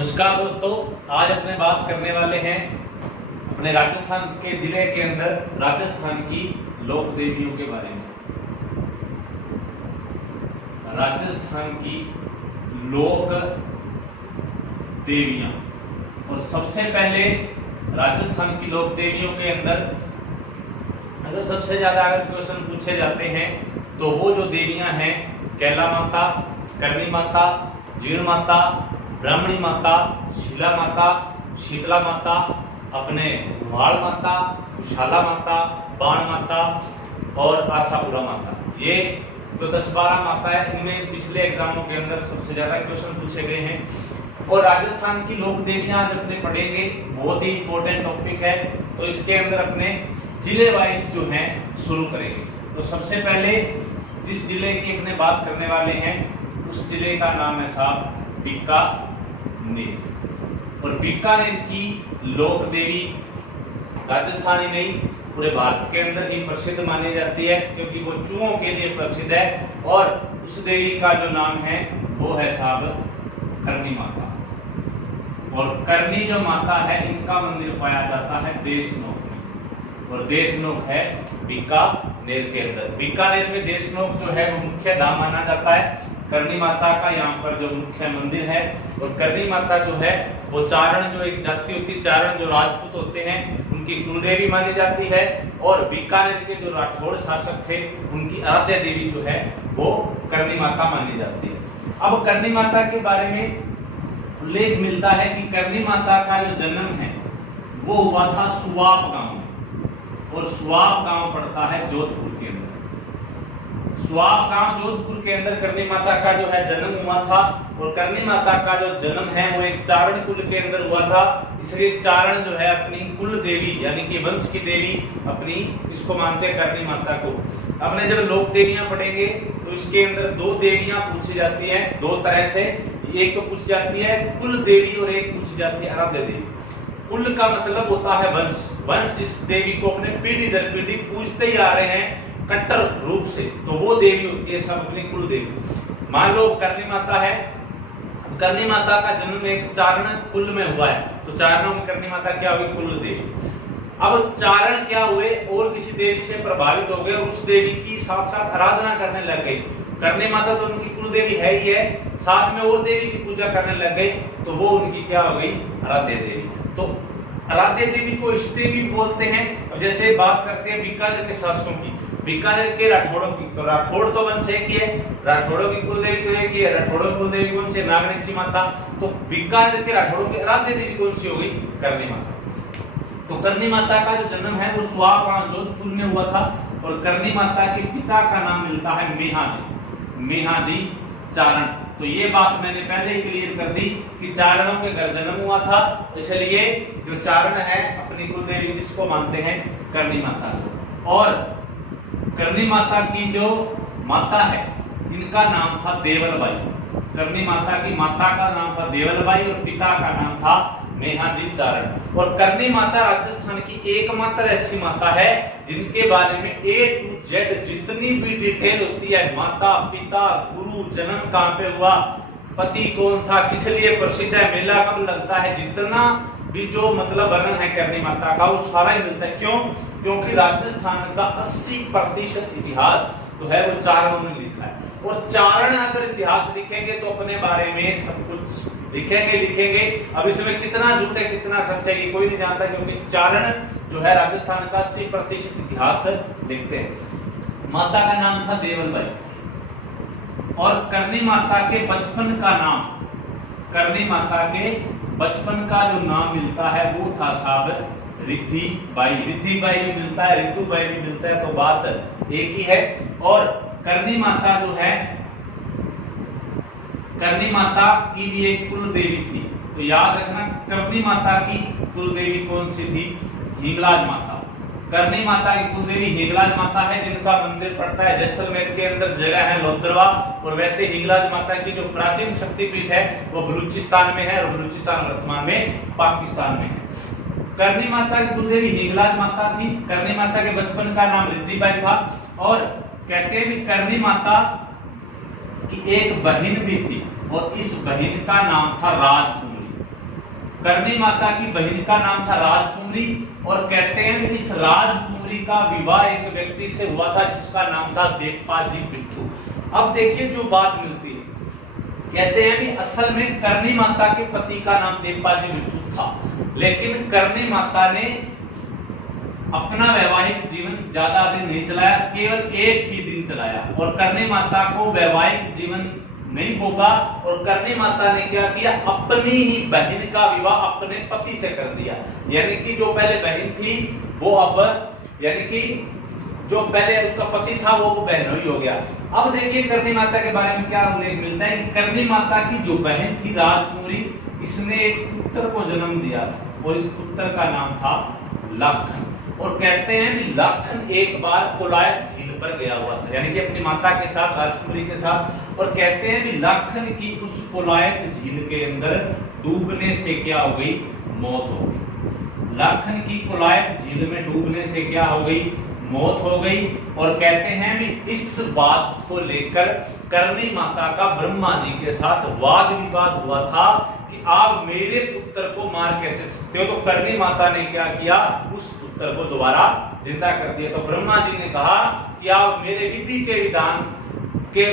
नमस्कार दोस्तों, आज अपने बात करने वाले हैं अपने राजस्थान के जिले के अंदर राजस्थान की लोक देवियों के बारे में। राजस्थान की लोक देवियां, और सबसे पहले राजस्थान की लोक देवियों के अंदर अगर सबसे ज्यादा अगर क्वेश्चन पूछे जाते हैं तो वो जो देवियां हैं कैला माता, करनी माता, जीर्ण माता, ब्राह्मणी माता, शीला माता, शीतला माता, अपने घुमाड़ माता, कुशाला माता, बाण माता और आशापुरा माता, ये जो 10-12 माता है इनमें पिछले एग्जामों के अंदर सबसे ज्यादा क्वेश्चन पूछे गए हैं। और राजस्थान की लोक देवियां आज अपने पढ़ेंगे, बहुत ही इंपॉर्टेंट टॉपिक है। तो इसके अंदर अपने जिले वाइज जो है शुरू करेंगे। तो सबसे पहले जिस जिले की अपने बात करने वाले हैं उस जिले का नाम है साहब बीकानेर। और बीकानेर की लोक देवी राजस्थान ही नहीं पूरे भारत के अंदर ही प्रसिद्ध मानी जाती है, क्योंकि वो चूहों के लिए प्रसिद्ध है। और उस देवी का जो नाम है वो है साहब करनी माता। और करनी जो माता है इनका मंदिर पाया जाता है देशनोक में, और देशनोक है बीकानेर के अंदर। बीकानेर में देशनोक जो है वो मुख्य धाम माना जाता है करनी माता का, यहाँ पर जो मुख्य मंदिर है। और करनी माता जो है वो चारण, जो एक जाति होती है चारण, जो राजपूत होते हैं उनकी कुलदेवी मानी जाती है। और बीकानेर के जो राठौड़ शासक थे उनकी आराध्य देवी जो है वो करनी माता मानी जाती है। अब करनी माता के बारे में उल्लेख मिलता है कि करनी माता का जो जन्म है वो हुआ था सुवाप गांव में, और सुवाप गांव पड़ता है जोधपुर के अंदर। सुवाप गांव जोधपुर के अंदर करनी माता का जो है जन्म हुआ था। और करनी माता का जो जन्म है वो एक चारण कुल के अंदर हुआ था, इसलिए चारण जो है अपनी कुल देवी यानी कि वंश की देवी अपनी इसको मानते हैं करनी माता को। अपने जब लोक देवियां पढ़ेंगे तो इसके अंदर दो देवियां पूछी जाती हैं दो तरह से। एक तो पूछी जाती है कुल देवी और एक पूछी जाती है आराध्य देवी। कुल का मतलब होता है वंश, वंश जिस देवी को अपने पीढ़ी दर पीढ़ी पूजते ही आ रहे हैं कट्टर रूप से, तो वो देवी होती है सब अपनी कुल देवी। मान लो करनी माता है, करनी माता का जन्म एक चारण कुल में हुआ है, तो चारणों में करनी माता क्या हुई? कुल देवी। अब चारण क्या हुए और किसी देवी से प्रभावित हो गए और उस देवी की साथ साथ आराधना करने लग गए। करनी माता तो उनकी कुल देवी है ही है, साथ में और देवी की पूजा करने लग गई, तो वो उनकी क्या हो गई? आराध्य देवी। तो आराध्य देवी को इष्ट देवी बोलते हैं। जैसे बात करते हैं बीकानेर के शासकों की, बीकानेर के राठौड़ों की, तो राठौड़ तो वंश एक ही है, राठौड़ों की कुलदेवी तो एक ही है। राठौड़ों की कुलदेवी कौन सी? नागनेक्षी माता। तो बीकानेर के राठौड़ों की आराध्य देवी कौन सी हो गई? करनी माता। तो करनी माता का जो जन्म है वो सुवाप गांव जोधपुर में हुआ था। और करनी माता के पिता का नाम मिलता है मेहाजी, मेहाजी चारण। तो ये बात मैंने पहले ही क्लियर कर दी कि चारणों के घर जन्म हुआ था, इसलिए जो चारण है अपनी कुलदेवी जिसको मानते हैं करनी माता को। और करनी माता की जो माता है इनका नाम था देवलबाई। करनी माता की माता का नाम था देवलबाई और पिता का नाम था मेहाजी चारण। और करनी माता राजस्थान की एकमात्र ऐसी माता है जिनके बारे में A to Z जितनी भी डिटेल होती है, माता, पिता, गुरु, जन्म कहां पे हुआ, पति कौन था, किस लिए प्रसिद्ध है, मेला कब लगता है, जितना भी जो मतलब वर्णन है करनी माता का वो सारा ही मिलता है। क्यों? क्योंकि राजस्थान का 80% इतिहास जो है वो चारणों ने लिखा है। और चारण अगर इतिहास लिखेंगे तो अपने बारे में सब कुछ लिखेंगे। अब इसमें कितना झूठ है कितना सच है ये कोई नहीं जानता, क्योंकि चारण जो है राजस्थान का 80% इतिहास लिखते हैं। माता का नाम था देवलबाई। और करनी माता के बचपन का नाम, करनी माता के बचपन का जो नाम मिलता है वो था साहब रिद्धि बाई। रिद्धि बाई भी मिलता है, रिद्धू बाई भी मिलता है, तो बात एक ही है। और करनी माता जो है, करनी माता की भी एक कुल देवी थी, तो याद रखना करनी माता की कुल देवी कौन सी थी? हिंगलाज माता। करनी माता की कुल देवी हिंगलाज माता है, जिनका मंदिर पड़ता है जैसलमेर के अंदर, जगह है लोद्रवा। और वैसे हिंगलाज माता की जो प्राचीन शक्तिपीठ है वो बलूचिस्तान में है, और बलूचिस्तान वर्तमान में पाकिस्तान में है। करनी माता की कुलदेवी हिंगलाज माता थी। करनी माता के बचपन का नाम रिद्धिबाई था। और कहते हैं कि करनी माता की एक बहन भी थी, और इस बहन का नाम था राजकुमारी। करणी माता की बहन का नाम था राजकुमारी, और कहते हैं कि इस राजकुमारी का विवाह एक व्यक्ति से हुआ था जिसका नाम था देवपाल जी बिट्टू। अब देखिए जो बात मिलती है, कहते हैं कि असल में करणी माता के पति का नाम देवपाल जी बिट्टू था, लेकिन करणी माता ने अपना वैवाहिक जीवन ज्यादा दिन नहीं चलाया, केवल एक ही दिन चलाया, और करणी माता को वैवाहिक जीवन नहीं भोगा, और करणी माता ने क्या किया, अपनी ही बहन का विवाह अपने पति से कर दिया। यानी कि जो पहले बहन थी वो अब, यानी कि जो पहले उसका पति था वो बहनोई हो गया। अब देखिए करणी माता के बारे में क्या उल्लेख मिलता है कि करणी माता की जो बहन थी राजकुमारी, इसने एक पुत्र को जन्म दिया था, और इस पुत्र का नाम था लखन। और कहते हैं कि लखन एक बार कोलायत झील पर गया हुआ था, यानी कि अपनी माता के साथ, राजकुमारी के साथ, और कहते हैं कि लखन की उस कोलायत झील के अंदर डूबने से क्या हो गई, मौत हो गई। लखन की कोलायत झील में डूबने से क्या हो गई, मौत हो गई। और कहते हैं कि इस बात को लेकर करणी माता का ब्रह्मा जी के साथ वाद विवाद हुआ था कि आप मेरे पुत्र को मार कैसे सकते हो। तो करणी माता ने क्या किया, उस पुत्र को दोबारा जिंदा कर दिया। तो ब्रह्मा जी ने कहा कि आप मेरे विधि के विधान के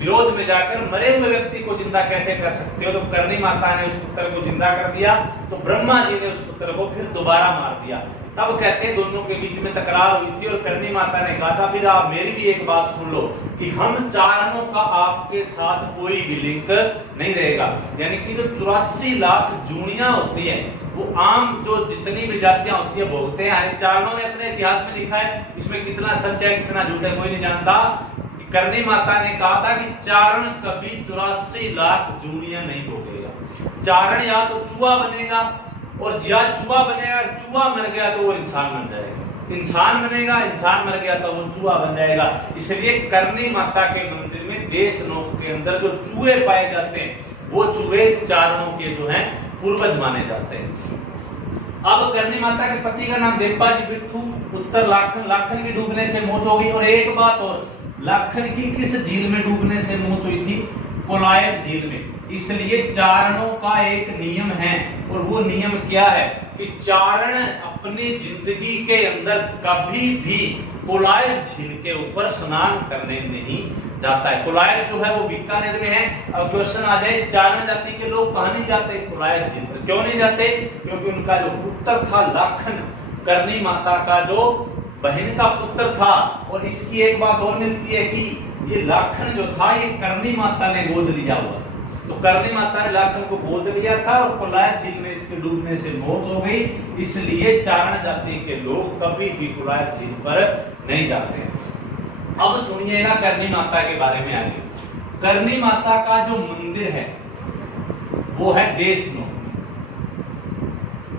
विरोध में जाकर मरे हुए व्यक्ति को जिंदा कैसे कर सकते हो। तो करणी माता ने उस पुत्र को जिंदा कर दिया, तो ब्रह्मा जी ने उस पुत्र को फिर दोबारा मार दिया। तब कहते हैं दोनों के बीच में तकरार हुई थी, और करणी माता ने कहा था फिर आप मेरी भी एक बात सुन लो कि हम चारणों का आपके साथ कोई भी लिंक नहीं रहेगा। यानी कि जो 84 लाख जूनियां होती है वो आम जो जितनी भी जातियां होती है भोगते हैं। चारणों ने अपने इतिहास में लिखा है, इसमें कितना सच है कितना झूठ है कोई नहीं जानता। करणी माता ने कहा था कि चारण कभी 84 लाख जूनियां नहीं भोगेगा। चारण या तो चूहा बनेगा, और या चूहा बनेगा, चूहा मर गया तो वो इंसान बन जाएगा, इंसान बनेगा, इंसान मर गया तो वो चूहा बन जाएगा। इसलिए करणी माता के मंदिर में देश नोक के अंदर जो चूहे पाए जाते हैं वो चूहे चारणों के जो हैं पूर्वज माने जाते हैं। अब करणी माता के पति का नाम देवपाल जी बिट्टू, पुत्र लखन। लखन की डूबने से मौत हो गई। और एक बात और, लखन की किस झील में डूबने से मौत हुई थी, कोलायत झील में। इसलिए चारणों का एक नियम है, और वो नियम क्या है कि चारण अपनी जिंदगी के अंदर कभी भी कोलायत झील के ऊपर स्नान करने नहीं जाता है। कोलायत जो है वो बीकानेर में है। अब क्वेश्चन आ जाए, चारण जाति के लोग कहां नहीं जाते कोलायत झील पर, क्यों नहीं जाते, क्योंकि उनका जो पुत्र था लखन, करणी माता का जो बहन का पुत्र था। और इसकी एक बात और मिलती है कि ये लखन जो था ये करणी माता ने गोद लिया हुआ था। तो करणी माता ने लखन को गोद लिया था, और कोलायत झील में इसके डूबने से मौत हो गई। इसलिए चारण जाति के लोग कभी भी कोलायत झील पर नहीं जाते। अब सुनिएगा करणी माता के बारे में आगे। करणी माता का जो मंदिर है वो है देशनोक में,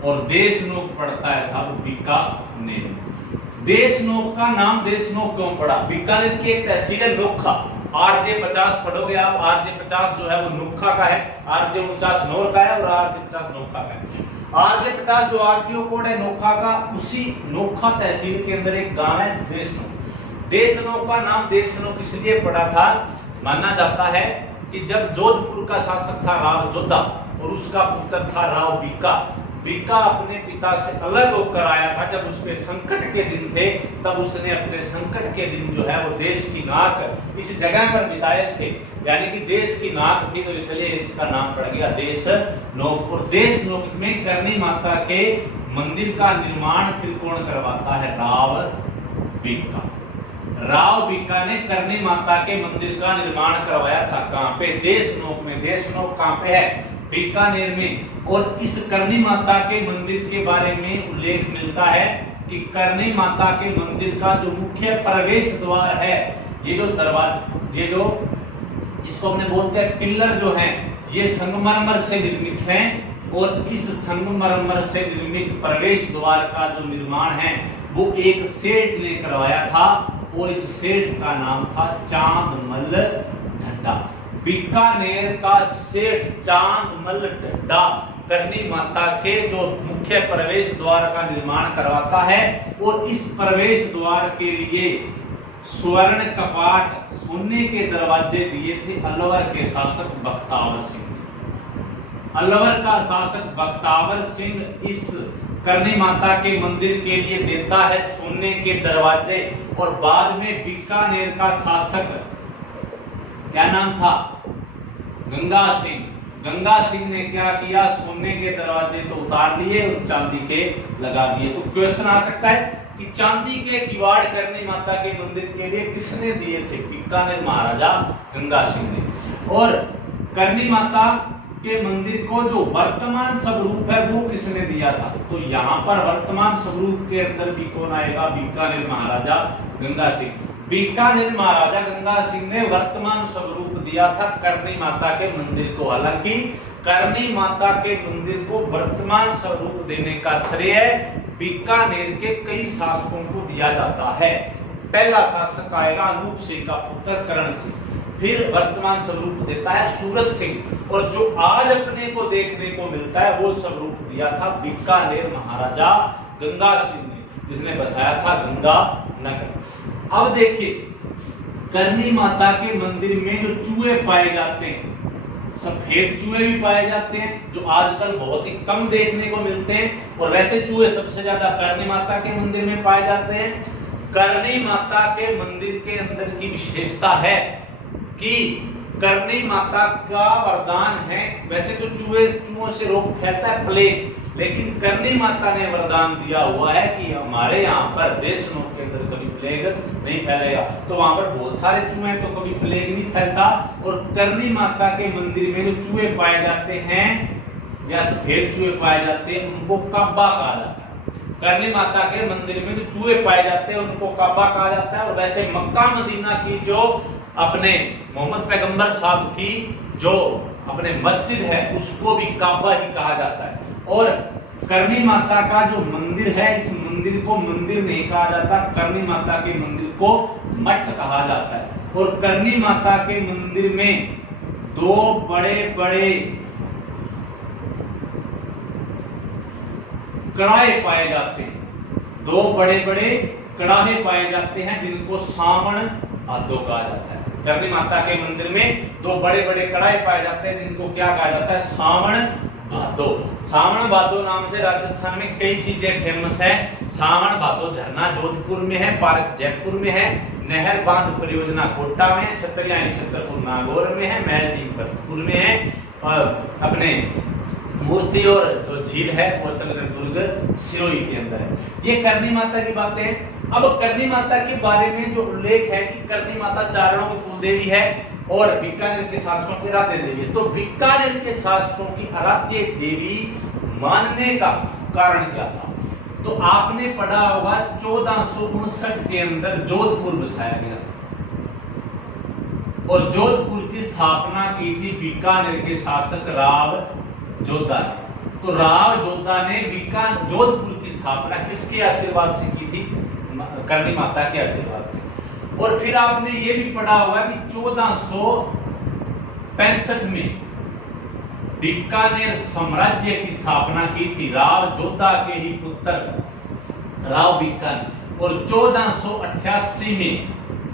और देशनोक पड़ता है साहब बीकानेर। देशनोक का नाम देशनोक क्यों पड़ा, बीकानेर की एक तहसील है नोखा। आरजे 50 पढ़ोगे आप, आरजे 50 जो है वो नोखा का है, आरजे 49 नौर का है, और आरजे 50 नोखा का है। आरजे 50 जो आरटीओ कोड है नोखा का, उसी नोखा तहसील के अंदर एक गांव है देशनोक। देशनोक का नाम देशनोक इसलिए पड़ा था, माना जाता है कि जब जोधपुर का शासक था राव जोधा, और उसका पुत्र था राव बीका। बीका अपने पिता से अलग होकर आया था जब उसके संकट के दिन थे, तब उसने अपने संकट के दिन जो है वो देश की नाक इस जगह पर बिताए थे। यानी कि देश की नाक थी, तो इसलिए इसका नाम पड़ गया देशनोक। और देशनोक में करणी माता के मंदिर का निर्माण फिर कौन करवाता है, राव बीका। राव बीका ने करणी माता के मंदिर का निर्माण करवाया था। कहां पे, देशनोक में। देशनोक कहां पे है, बीकानेर में। और इस करणी माता के मंदिर के बारे में उल्लेख मिलता है कि करणी माता के मंदिर का जो मुख्य प्रवेश द्वार है, ये जो दरवाजा, ये जो इसको हमने बोलते हैं पिलर जो हैं, ये संगमरमर से निर्मित हैं। और इस संगमरमर से निर्मित प्रवेश द्वार का जो निर्माण है वो एक सेठ ने करवाया था, और इस सेठ का नाम था चांदमल ढड्डा। बीकानेर का सेठ चांदमल ढड्डा करणी माता के जो मुख्य प्रवेश द्वार का निर्माण करवाता है। और इस प्रवेश द्वार के लिए स्वर्ण कपाट, सोने के दरवाजे दिए थे अलवर के शासक बख्तावर सिंह। अलवर का शासक बख्तावर सिंह इस करनी माता के मंदिर के लिए देता है सोने के दरवाजे। और बाद में बीकानेर का शासक क्या नाम था, गंगा सिंह। गंगा सिंह ने क्या किया, सोने के दरवाजे तो उतार लिए और चांदी के लगा दिए। तो क्वेश्चन आ सकता है कि चांदी के किवाड़ करनी माता के मंदिर के लिए किसने दिए थे, बीकानेर महाराजा गंगा सिंह ने। और करनी माता के मंदिर को जो वर्तमान स्वरूप है वो किसने दिया था, तो यहाँ पर वर्तमान स्वरूप के अंदर भी कौन आएगा, बीकानेर महाराजा गंगा सिंह। बीकानेर महाराजा गंगा सिंह ने वर्तमान स्वरूप दिया था करनी माता के मंदिर को। हालांकि करनी माता के मंदिर को वर्तमान स्वरूप देने का श्रेय बीकानेर के कई शासकों को दिया जाता है। पहला शासक आएगा अनूप सिंह का पुत्र करण सिंह, फिर वर्तमान स्वरूप देता है सूरत सिंह, और जो आज अपने को देखने को मिलता है वो स्वरूप दिया था बीकानेर महाराजा गंगा सिंह ने, जिसने बसाया था गंगा नगर। अब देखिए करनी माता के मंदिर में जो चूहे पाए जाते हैं, सफेद चूहे भी पाए जाते हैं जो आजकल बहुत ही कम देखने को मिलते हैं, और वैसे चूहे सबसे ज्यादा करनी माता के मंदिर में पाए जाते हैं। करनी माता के मंदिर के अंदर की विशेषता है कि करनी माता का वरदान है, वैसे तो चूहों से रोग फैलता है प्लेग, लेकिन करनी माता ने वरदान दिया हुआ है कि हमारे यहाँ पर देशों के अंदर कभी प्लेग नहीं फैलेगा। तो वहां पर बहुत सारे चूहे हैं तो कभी प्लेग नहीं फैलता। और करनी माता के मंदिर में जो चूहे पाए जाते हैं या सफेद चूहे पाए जाते हैं उनको काबा कहा जाता है। करनी माता के मंदिर में जो चूहे पाए जाते हैं उनको काबा कहा जाता है। और वैसे मक्का मदीना की जो अपने मोहम्मद पैगंबर साहब की जो अपने मस्जिद है उसको भी काबा ही कहा जाता है। और करनी माता का जो मंदिर है, इस मंदिर को मंदिर नहीं कहा जाता, करनी माता के मंदिर को मठ कहा जाता है। और करनी माता के मंदिर में दो बड़े बड़े कड़ाहे पाए जाते हैं, दो बड़े बड़े कड़ाहे पाए जाते हैं जिनको सावण भादो कहा जाता है। करनी माता के मंदिर में दो बड़े बड़े कड़ाहे पाए जाते हैं जिनको क्या कहा जाता है, सावण भादो। सावण भादो नाम से राजस्थान में कई चीजें फेमस है। सावण भादो झरना जोधपुर में है, पार्क जयपुर में है, नहर बांध परियोजना कोटा में है, छतरियां छतरपुर नागौर में है, महल भरतपुर में है, और अपने मूर्ति और जो झील है वो दुर्ग सिरोही के अंदर है। ये करनी माता की बातें। अब करनी माता के बारे में जो उल्लेख है कि करनी माता चारणों की कुलदेवी है और बीकानेर के शासकों की आराध्य देवी है। तो बीकानेर के शासकों की आराध्य देवी मानने का कारण क्या था, तो आपने पढ़ा होगा 1459 के अंदर जोधपुर बसाया गया था और जोधपुर की स्थापना की थी बीकानेर के शासक राव जोधा ने। तो राव जोधा ने जोधपुर की स्थापना किसके आशीर्वाद से की थी, करनी माता के आशीर्वाद से। और फिर आपने ये भी पढ़ा हुआ कि 1465 में बीकानेर साम्राज्य की स्थापना की थी राव जोधा के ही पुत्र राव बीकानेर, और 1488 में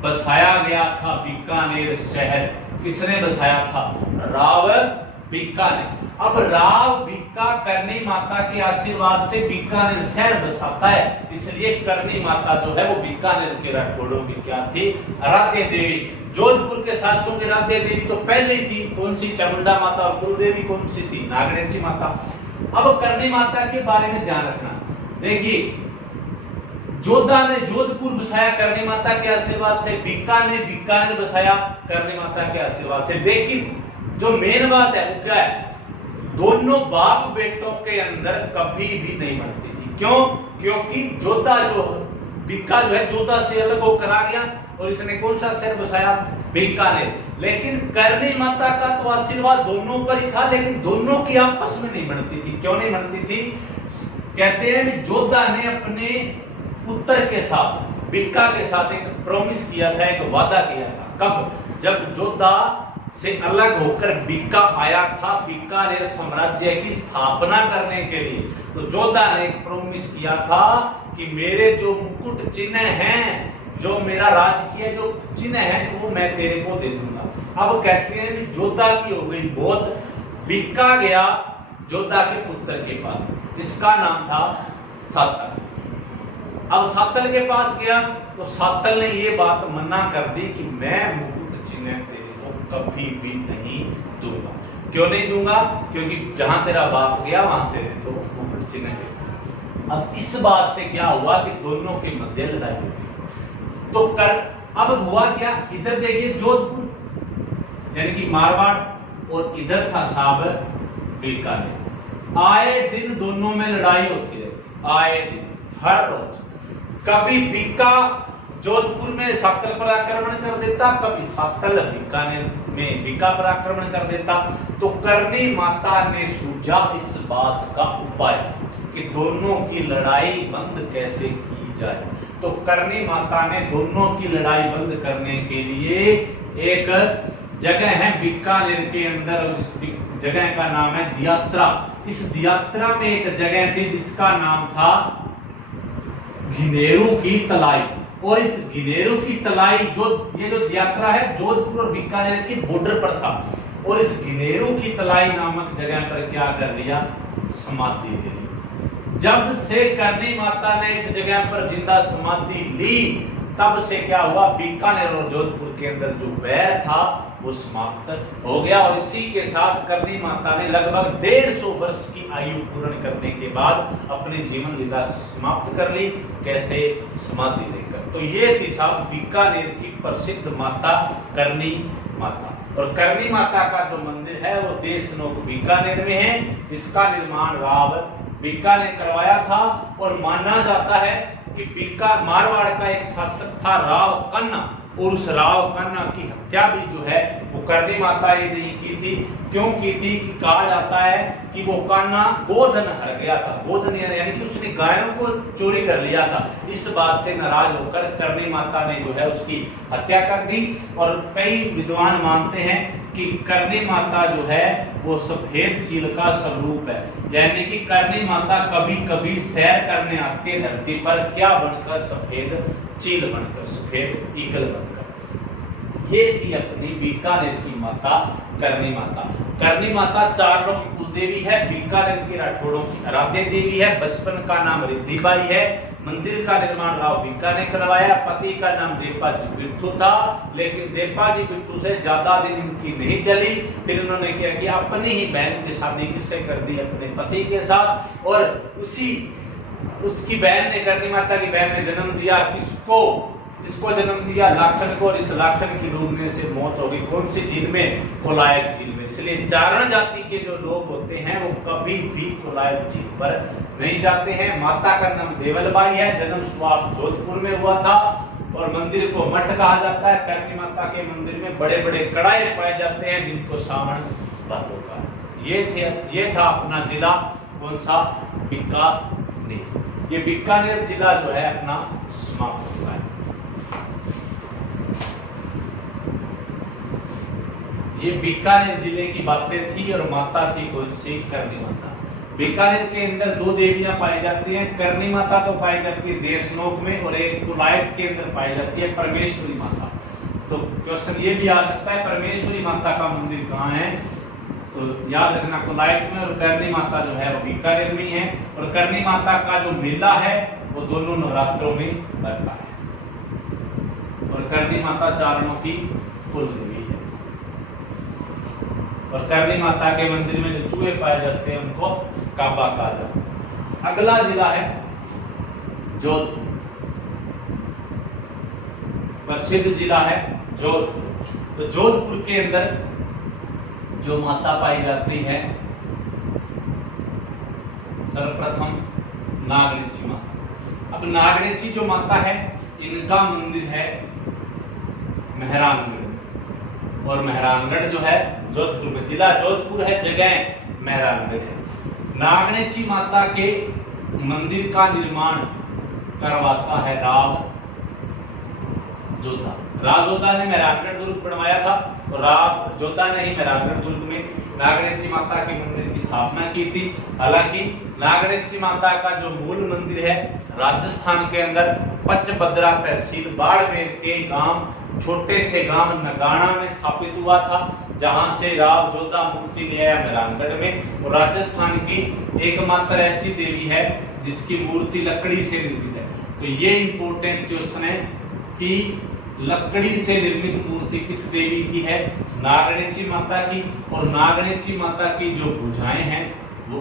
बसाया गया था बीकानेर शहर। किसने बसाया था, राव बीकानेर। अब राव बीका करनी माता के आशीर्वाद से बीकानेर शहर बसाता है, इसलिए करनी माता जो है वो बीकानेर के राठौड़ों की क्या थी, आराध्य देवी। जोधपुर के शासकों की आराध्य देवी तो पहले ही थी, कौन सी, चामुंडा माता, और कुलदेवी कौन सी थी, नागणेशी माता। अब करनी माता के बारे में ध्यान रखना, देखिए जोधा ने जोधपुर बसाया करनी माता के आशीर्वाद से, बीकानेर बसाया करनी माता के आशीर्वाद से। लेकिन जो मेन बात है वो क्या है, दोनों बाप बेटों के अंदर कभी भी नहीं बनती थी। क्यों, क्योंकि जोधा जो बीका जो है जोधा से अलग होकर आ गया और इसने कौन सा शहर बसाया, बीकानेर। लेकिन करनी माता का तो आशीर्वाद दोनों पर ही था, लेकिन दोनों की आपस में नहीं बनती थी। क्यों नहीं बनती थी, कहते हैं कि जोधा ने अपने पुत्र के साथ, बीका के साथ एक प्रॉमिस किया था, एक वादा किया था। कब, जब जोधा से अलग होकर बीका आया था बीकानेर साम्राज्य की स्थापना करने के लिए, तो जोधा ने एक प्रॉमिस किया था कि मेरे जो मुकुट चिन्ह हैं, जो मेरा राजकीय जो चिन्ह है वो मैं तेरे को दे दूंगा। अब कहते हैं कि जोधा की हो गई बहुत बीका गया जोधा के पुत्र के पास जिसका नाम था सातल। अब सातल के पास गया तो सातल ने ये बात मना कर दी कि मैं मुकुट चिन्ह तेरे को कभी भी नहीं दूंगा। क्यों नहीं दूंगा? क्योंकि जहां तेरा बाप गया वहां तेरे तो मुकुट चिन्ह है। अब इस बात से क्या हुआ कि दोनों के मध्य लड़ाई हो गई। तो अब हुआ क्या, इधर देखिए जोधपुर यानी कि मारवाड़ और इधर था साबर बीकानेर। आए दिन दोनों में लड़ाई होती रहती, आए दिन हर रोज। कभी बीका जोधपुर में सातल पर आक्रमण कर देता, कभी सातल बीकानेर में बीका पर आक्रमण कर देता। तो करनी माता ने सूझा इस बात का उपाय कि दोनों की लड़ाई बंद कैसे की जाए। तो करनी माता ने दोनों की लड़ाई बंद करने के लिए एक जगह है बीकानेर के अंदर और इस जगह का नाम है दियात्रा। इस दियात्रा में एक जगह थी जिसका नाम था घिनेरू की तलाई। और इस घिनेरू की तलाई ये जो दियात्रा है जोधपुर और बीकानेर के बॉर्डर पर था। और इस घिनेरू की तलाई नामक जगह पर क्या कर लिया, समाधि ले ली। जब से करनी माता ने इस जगह पर जिंदा समाधि ली तब से क्या हुआ, बीकानेर और जोधपुर के अंदर जो वैर था वो समाप्त हो गया। और इसी के साथ करनी माता ने लगभग 150 वर्ष की आयु पूर्ण करने के बाद अपनी जीवन लीला समाप्त कर ली। कैसे? समाधि लेकर। तो ये थी साहब बीकानेर की प्रसिद्ध माता करनी माता। और करनी माता का जो मंदिर है वो देशनोक बीकानेर में है, जिसका निर्माण राव बीका ने करवाया था। और माना जाता है कि बीका मारवाड़ का एक शासक था राव कन्ना, और उस राव कन्ना की हत्या भी जो है वो करनी माता ने नहीं की थी। क्यों की थी कि कहा जाता है कि वो कन्ना गोधन हर गया था। गोधन यानी कि उसने गायों को चोरी कर लिया था। इस बात से नाराज होकर करनी माता ने जो है उसकी हत्या कर दी। और कई विद्वान मानते हैं कि करनी माता जो है वो सफेद चील का स्वरूप है, यानी कि करनी माता कभी कभी सैर करने आती है धरती पर, क्या बनकर, सफेद चील बनकर, सफेद ईगल बनकर। ये थी अपनी बीकानेर की माता करनी माता। करनी माता चारों की कुलदेवी है, बीकानेर के राठौड़ों की आराध्य देवी है। बचपन का नाम रिद्धिबाई है। मंदिर का निर्माण राव बीका ने करवाया। पति का नाम देपाजी बिट्टू था, लेकिन देपाजी बिट्टू से ज्यादा दिन इनकी नहीं चली। फिर उन्होंने क्या किया, अपनी ही बहन की शादी किससे कर दी, अपने पति के साथ। और उसकी बहन ने, करनी माता की बहन ने जन्म दिया किसको, इसको जन्म दिया लाखन को। और इस लाखन की डूबने से मौत हो गई। कौन सी झील में? कोलायत झील में। इसलिए चारण जाति के जो लोग होते हैं वो कभी भी कोलायत झील पर नहीं जाते हैं। माता का नाम देवलबाई है। जन्म सुवास जोधपुर में हुआ था। और मंदिर को मठ कहा जाता है। करनी माता के मंदिर में बड़े बड़े कड़ाए पाए जाते हैं जिनको सावन भादों का। ये था अपना जिला, कौन सा? बीकानेर। ये बीकानेर जिला जो है अपना समाप्त होता है। ये बीकानेर जिले की बातें थी। और माता थी कौन सी? करनी माता। बीकानेर के अंदर दो देवियां पाई जाती हैं। करनी माता तो पाई जाती है देशनोक में, और एक कुलायत के अंदर पाई जाती है परमेश्वरी माता। तो क्वेश्चन ये भी आ सकता है परमेश्वरी माता का मंदिर कहाँ है? तो याद रखना कुलायत में, और करनी माता जो है वो बीकानेर में है। और करनी माता का जो मेला है वो दोनों नवरात्रों में लगता है। और करनी माता चारणों की कुलदेवी है। और करनी माता के मंदिर में जो चूहे पाए जाते हैं उनको काबा कहा जाता है। अगला जिला है जोधपुर। प्रसिद्ध जिला है जोधपुर। तो जोधपुर के अंदर जो माता पाई जाती है, सर्वप्रथम नागणेची माता। अब नागणेची जो माता है इनका मंदिर है मेहरानगढ़। और मेहरानगढ़ जो है जोधपुर में, जिला जोधपुर है, जगह मेहरानगढ़ है। नागणेची माता के मंदिर का निर्माण करवाता है राव जोधा। राव जोधा ने मेहरानगढ़ दुर्ग बनवाया था। और राव जोधा ने ही मेहरानगढ़ दुर्ग में नागणेची माता के मंदिर की स्थापना की थी। हालांकि नागणेची माता का जो मूल मंदिर है राजस्थान के अंदर पचबद्रा तहसील बाड़मेर के गांव छोटे से गांव नगाना में स्थापित हुआ था, जहां से राव जोधा मूर्ति ले आया मेहरानगढ़ में। और राजस्थान की एकमात्र ऐसी देवी है जिसकी मूर्ति लकड़ी से निर्मित है। तो ये इंपॉर्टेंट क्वेश्चन है कि लकड़ी से निर्मित मूर्ति किस देवी की है? नागणेची माता की। और नागणेची माता की जो भुजाएं हैं वो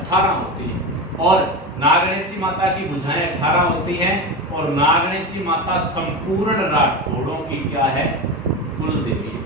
18 होती हैं, और नागणेची माता की भुजाएं 18 होती हैं। और नागणेची माता संपूर्ण राठौड़ों की क्या है? कुल देवी है।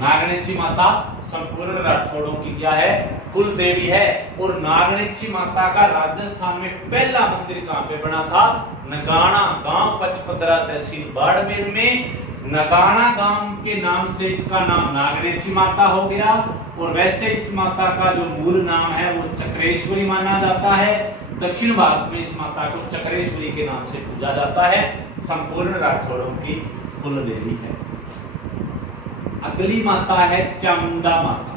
नागणेची माता संपूर्ण राठौड़ों की क्या है? कुल देवी है। और नागणेची माता का राजस्थान में पहला मंदिर कहां पे बना था? नगाना गांव, पचपदरा तहसील बाड़मेर में। नगाना गांव के नाम से इसका नाम नागणेची माता हो गया। और वैसे इस माता का जो मूल नाम है वो चक्रेश्वरी माना जाता है। दक्षिण भारत में इस माता को चक्रेश्वरी के नाम से पूजा जाता है। संपूर्ण राठौड़ों की कुल देवी है। अगली माता है चामुंडा माता।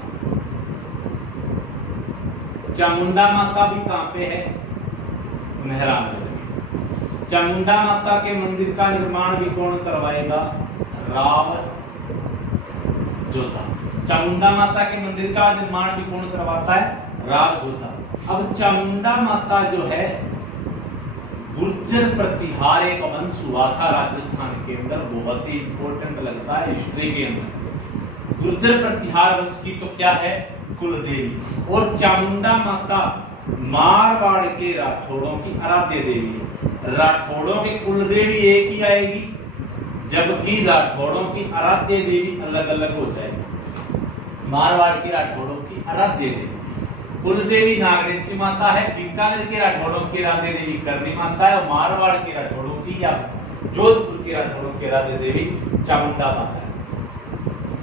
चामुंडा माता भी कहां पे है? मेहरानगढ़ में। चामुंडा माता के मंदिर का निर्माण भी कौन करवाएगा? राव जोधा। चामुंडा माता के मंदिर का निर्माण भी कौन करवाता है? राव जोधा। अब चामुंडा माता जो है गुर्जर प्रतिहार एक वंश हुआ था राजस्थान के अंदर, बहुत ही इंपॉर्टेंट लगता है हिस्ट्री के अंदर। गुर्जर प्रतिहार वंश की तो क्या है? कुल देवी। और चामुंडा माता मारवाड़ के राठौड़ों की आराध्य देवी है। राठौड़ों की कुल देवी एक ही आएगी, जबकि राठौड़ों की आराध्य देवी अलग अलग हो जाएगी। मारवाड़ के राठौड़ों की आराध्य देवी कुल देवी नागणेची माता है। बीकानेर के राठौड़ों की आराध्य देवी करनी माता है। और मारवाड़ के राठौड़ों की या जोधपुर के राठौड़ों की आराध्य देवी चामुंडा माता है।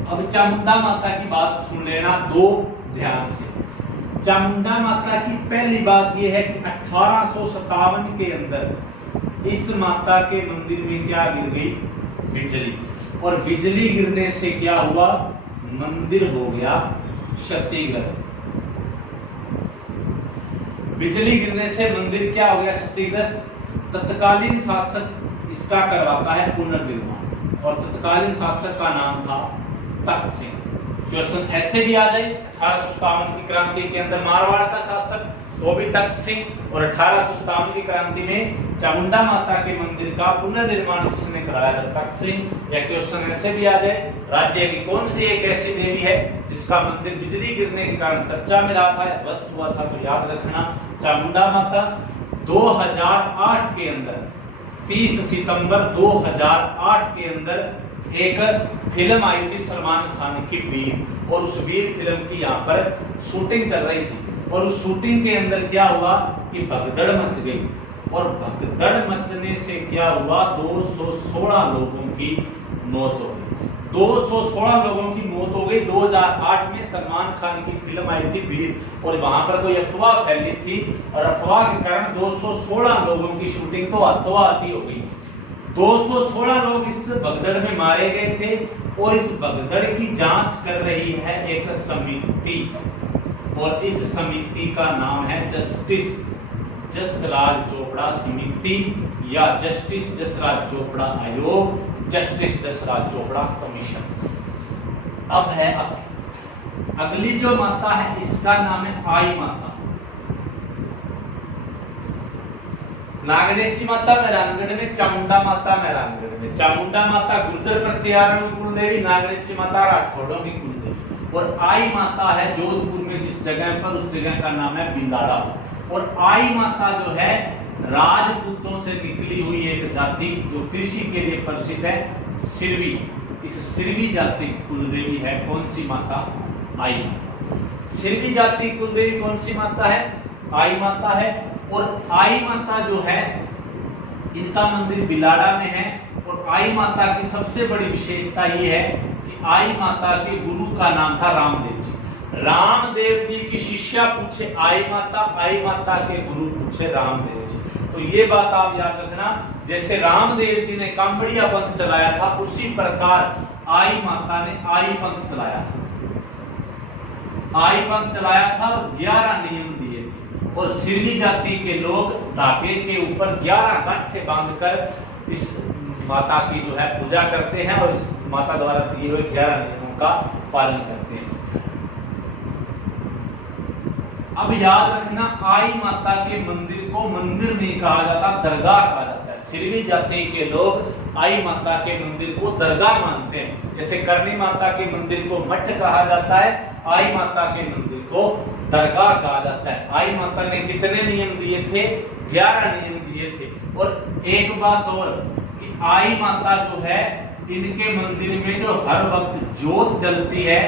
अब चामुंडा माता की बात सुन लेना दो ध्यान से। चामुंडा माता की पहली बात यह है कि 1857 के अंदर इस माता के मंदिर में क्या गिर गई? बिजली। और बिजली गिरने से क्या हुआ? मंदिर हो गया क्षतिग्रस्त। बिजली गिरने से मंदिर क्या हो गया? क्षतिग्रस्त। तत्कालीन शासक इसका करवाता है पुनर्निर्माण, और तत्कालीन शासक का नाम था तख्त सिंह। क्वेश्चन ऐसे भी आ जाए, 1857 की क्रांति के अंदर मारवाड़ का शासक वो भी तख्त सिंह, और 1857 की क्रांति में चामुंडा माता के मंदिर का पुनर्निर्माण किसने कराया था? तख्त सिंह। या क्वेश्चन ऐसे भी आ जाए, राज्य की कौन सी एक ऐसी देवी है जिसका मंदिर बिजली गिरने के कारण चर्चा में रहा था, ध्वस्त हुआ था? तो याद रखना चामुंडा माता। 2008 के अंदर 30 सितंबर 2008 के अंदर एक फिल्म आई थी सलमान खान की वीर, और उस वीर फिल्म की यहाँ पर शूटिंग चल रही थी। और उस शूटिंग के अंदर क्या हुआ कि भगदड़ मच गई, और भगदड़ मचने से क्या हुआ? 216 लोगों की मौत हो गई। 216 लोगों की मौत हो गई। 2008 में सलमान खान की फिल्म आई थी वीर, और वहां पर कोई अफवाह फैली थी, और अफवाह के कारण 216 लोगों की शूटिंग तो हाथों-हाथी हो गई। 216 लोग इस भगदड़ में मारे गए थे, और इस भगदड़ की जांच कर रही है एक समिति, और इस समिति का नाम है जस्टिस जसराज चोपड़ा समिति, या जस्टिस जसराज चोपड़ा आयोग, जस्टिस जसराज चोपड़ा कमीशन। अब है अगली जो माता है इसका नाम है आई माता। नागणेची माता मेहरानगढ़ में, चामुंडा माता मेहरानगढ़ में। चामुंडा माता गुर्जर प्रतिहार की कुल देवी, नागणेची माता राठौड़ों की कुल देवी। और आई माता है जोधपुर में जिस जगह पर, उस जगह का नाम है बिंदाड़ा। और आई माता जो है राजपूतों से निकली हुई एक जाति जो कृषि के लिए प्रसिद्ध है, सिरवी। इस सिरवी जाति की कुल देवी है कौन सी माता? आई माता। सिरवी जाति की कुल देवी कौन सी माता है? आई माता है। और आई माता जो है इनका मंदिर बिलाड़ा में है। और आई माता की सबसे बड़ी विशेषता ये है कि आई माता के गुरु का नाम था रामदेव जी। रामदेव जी की शिष्या पूछे आई माता के गुरु पूछे रामदेव जी। तो ये बात आप याद रखना, जैसे रामदेव जी ने कांबड़िया पंथ चलाया था, उसी प्रकार आई माता ने आई पंथ चलाया था। आई पंथ चलाया था और 11 नियम दिए थे। और सिरवी जाति के लोग धागे के ऊपर 11 गांठें बांधकर इस माता की जो है पूजा करते हैं और इस माता द्वारा दिए हुए 11 नियमों का पालन करते हैं। अब याद रखना, आई माता के मंदिर को मंदिर नहीं कहा जाता, दरगाह कहा जाता है। सिरवी जाति के लोग आई माता के मंदिर को दरगाह मानते हैं। जैसे करनी माता के मंदिर को मठ कहा जाता है, आई माता के मंदिर को दरगाह कहा जाता है। आई माता ने कितने नियम दिए थे? 11 नियम दिए थे। और एक बात और कि आई माता जो है, इनके मंदिर में जो हर वक्त ज्योत जलती है,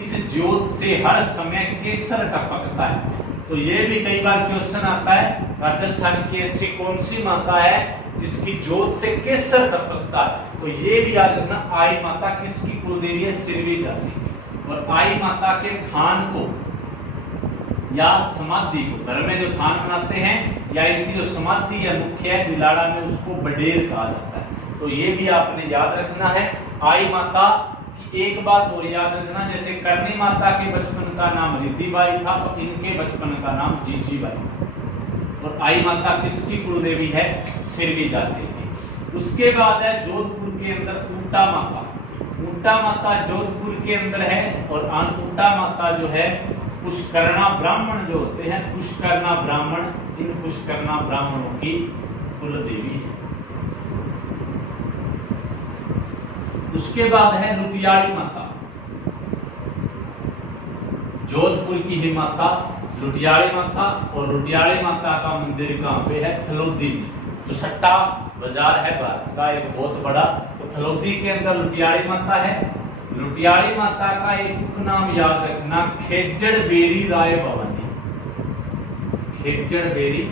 इस ज्योत से हर समय केसर टपकता है। तो ये भी कई बार क्वेश्चन आता है, राजस्थान की ऐसी कौन सी माता है जिसकी ज्योत से केसर टपकता है? तो ये भी याद रखना, आई माता किसकी कुलदेवी है? सिरवी जाति की। और आई माता के थान को या समाधि को, घर में जो थान बनाते हैं या इनकी जो समाधि है मुख्य है बिलाड़ा में, उसको बडेर कहा जाता है। तो ये भी आपने याद रखना है। आई माता की एक बात और याद रखना, जैसे करनी माता के बचपन का नाम रिद्धिबाई था, तो इनके बचपन का नाम जीजीबाई था। और आई माता किसकी कुलदेवी है? सिरवी जाति की। उसके बाद है जोधपुर के अंदर ऊंटा माता। ऊंटा माता जोधपुर के अंदर है। और ऊंटा माता जो है पुष्करणा ब्राह्मण जो होते हैं, पुष्करणा ब्राह्मण, इन पुष्करणा ब्राह्मणों की कुलदेवी है। उसके बाद है लुटियाड़ी माता। जोधपुर की ही माता लुटियाड़ी माता। और लुटियाड़ी माता का मंदिर कहां पे है? फलोदी में, जो सट्टा बाजार है भारत का एक बहुत बड़ा, तो फलोदी के अंदर लुटियाड़ी माता है। लुटियाड़ी माता का एक उपनाम याद रखना, खेजड़ बेरी राय भवानी। खेजड़ बेरी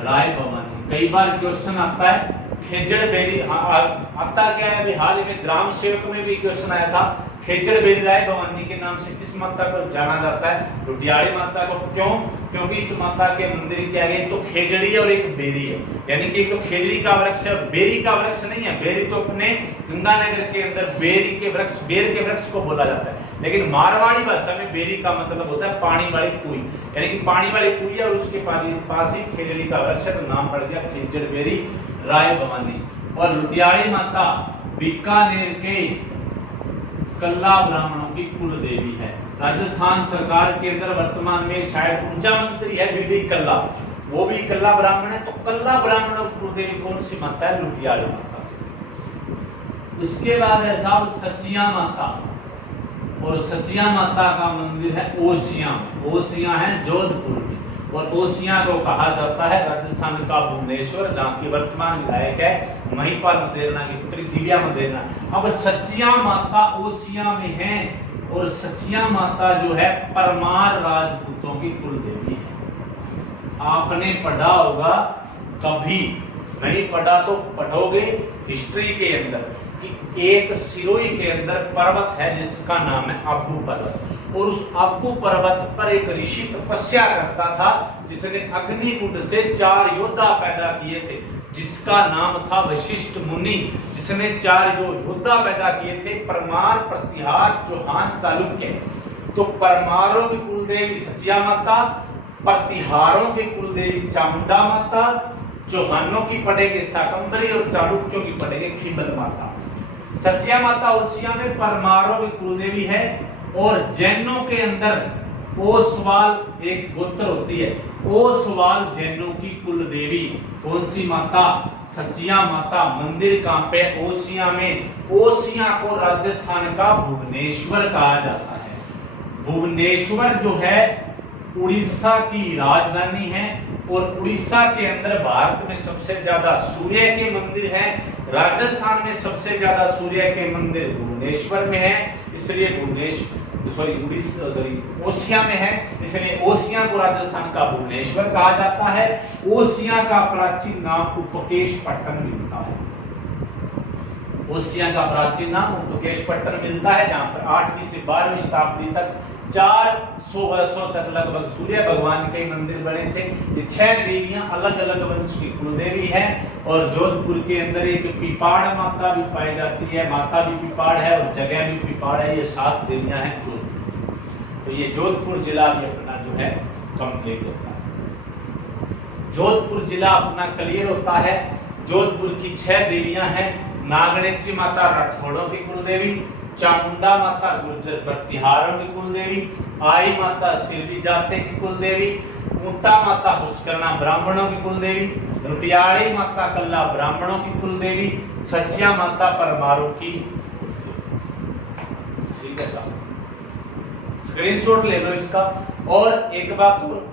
राय भवानी, कई बार क्वेश्चन आता है खेजड़ बेरी, आता क्या है, अभी हाल ही में ग्राम सेवक में भी क्वेश्चन आया था, खेजड़ बेरी राय भवानी के नाम से किस माता को जाना जाता है? लुटियाड़ी माता को। क्यों? क्योंकि इस माता के मंदिर के आगे एक तो खेजड़ी है और एक बेरी है, यानी कि एक तो खेजड़ी का वृक्ष है, बेरी का वृक्ष नहीं है। बेरी तो अपने गंगानगर के अंदर बेरी के वृक्ष, बेर के वृक्ष को बोला जाता है, लेकिन मारवाड़ी भाषा में बेरी का मतलब होता है पानी वाली कुई, यानी कि पानी वाली कुई है और उसके पास ही खेजड़ी का वृक्ष है, तो नाम पड़ गया खेजड़ बेरी राय भवानी। और लुटियाड़ी माता बीकानेर के कल्ला ब्राह्मणों की कुल देवी है। राजस्थान सरकार के अंदर वर्तमान में शायद ऊर्जा मंत्री है बीडी कल्ला, वो भी कल्ला ब्राह्मण है। तो कल्ला ब्राह्मणों की कुल देवी कौन सी माता है? लुटियाड़ी माता। उसके बाद है साहब सचिया माता। और सचिया माता का मंदिर है ओसियां। ओसियां है जोधपुर में। और ओसियां को कहा जाता है राजस्थान का भुवनेश्वर, जहाँ की वर्तमान विधायक है महिपाल मदेरणा की पुत्री दिव्या मदेरणा। अब सचिया माता ओसियां में है। और सचिया माता जो है परमार राजपूतों की कुल देवी है। आपने पढ़ा होगा, कभी नहीं पढ़ा तो पढ़ोगे हिस्ट्री के अंदर, कि एक सिरोही के अंदर पर्वत है जिसका नाम है अब्बू पर्वत। और उस अब्बू पर्वत पर एक ऋषि तपस्या करता था, जिसने अग्निकुंड से 4 योद्धा पैदा किए थे, जिसका नाम था वशिष्ठ मुनि, जिसने 4 योद्धा पैदा किए थे, परमार, प्रतिहार, चौहान, चालुक्य। तो परमारों की कुलदेवी सचिया माता, प्रतिहारों की कुलदेवी चामुंडा माता, चौहानों की पड़ेगी शाकंभरी और चालुक्यों की पड़ेगी खिबल माता। सचिया माता ओसिया में परमारों की कुलदेवी है। और जैनों के अंदर ओसवाल एक गोत्र होती है, ओसवाल जैनों की कुल देवी कौन सी माता? सचिया माता। मंदिर कहां पे? ओसिया में। ओसिया को राजस्थान का भुवनेश्वर कहा जाता है। भुवनेश्वर जो है उड़ीसा की राजधानी है। और उड़ीसा के अंदर भारत में सबसे ज्यादा सूर्य के मंदिर हैं। राजस्थान में सबसे ज्यादा सूर्य के मंदिर भुवनेश्वर में है, इसलिए ओसिया में है, इसलिए ओसिया को राजस्थान का भुवनेश्वर कहा जाता है। ओसिया का प्राचीन नाम उपकेश पट्टन मिलता है। ओसिया का प्राचीन नाम उपकेश पट्टन मिलता है, जहां पर 8वीं से 12वीं शताब्दी तक 400 वर्षों तक लगभग सूर्य भगवान के मंदिर बने थे। ये 6 देवियां अलग अलग वंश की कुलदेवी है। और जोधपुर के अंदर एक पिपाड़ माता भी पाई जाती है, माता भी पिपाड़ है और जगह भी पिपाड़ है। ये 7 देवियां हैं जोधपुर। तो ये जोधपुर जिला भी अपना जो है कंप्लीट होता है। जोधपुर जिला अपना क्लियर होता है। जोधपुर की 6 देवियां हैं, नागणेत्री माता राठौड़ों की कुल देवी, चामुंडा माता गुर्जर प्रतिहारों की कुल देवी, आई माता सिरवी जाते की कुल देवी, ऊंटा माता पुष्करणा ब्राह्मणों की कुल देवी, रुटियाड़ी माता कल्ला ब्राह्मणों की कुल देवी, सचिया माता परमारों की। ठीक है साहब, स्क्रीनशॉट ले लो इसका। और एक बात और,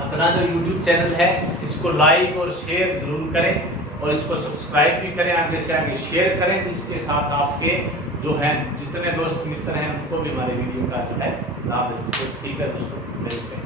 अपना जो YouTube चैनल है इसको लाइक और शेयर जरूर करें और इसको सब्सक्राइब भी करें, आगे से आगे शेयर करें, जिसके साथ आपके जो है जितने दोस्त मित्र हैं उनको भी हमारे वीडियो का जो है लाभ दे सके। ठीक है दोस्तों, मिलते हैं।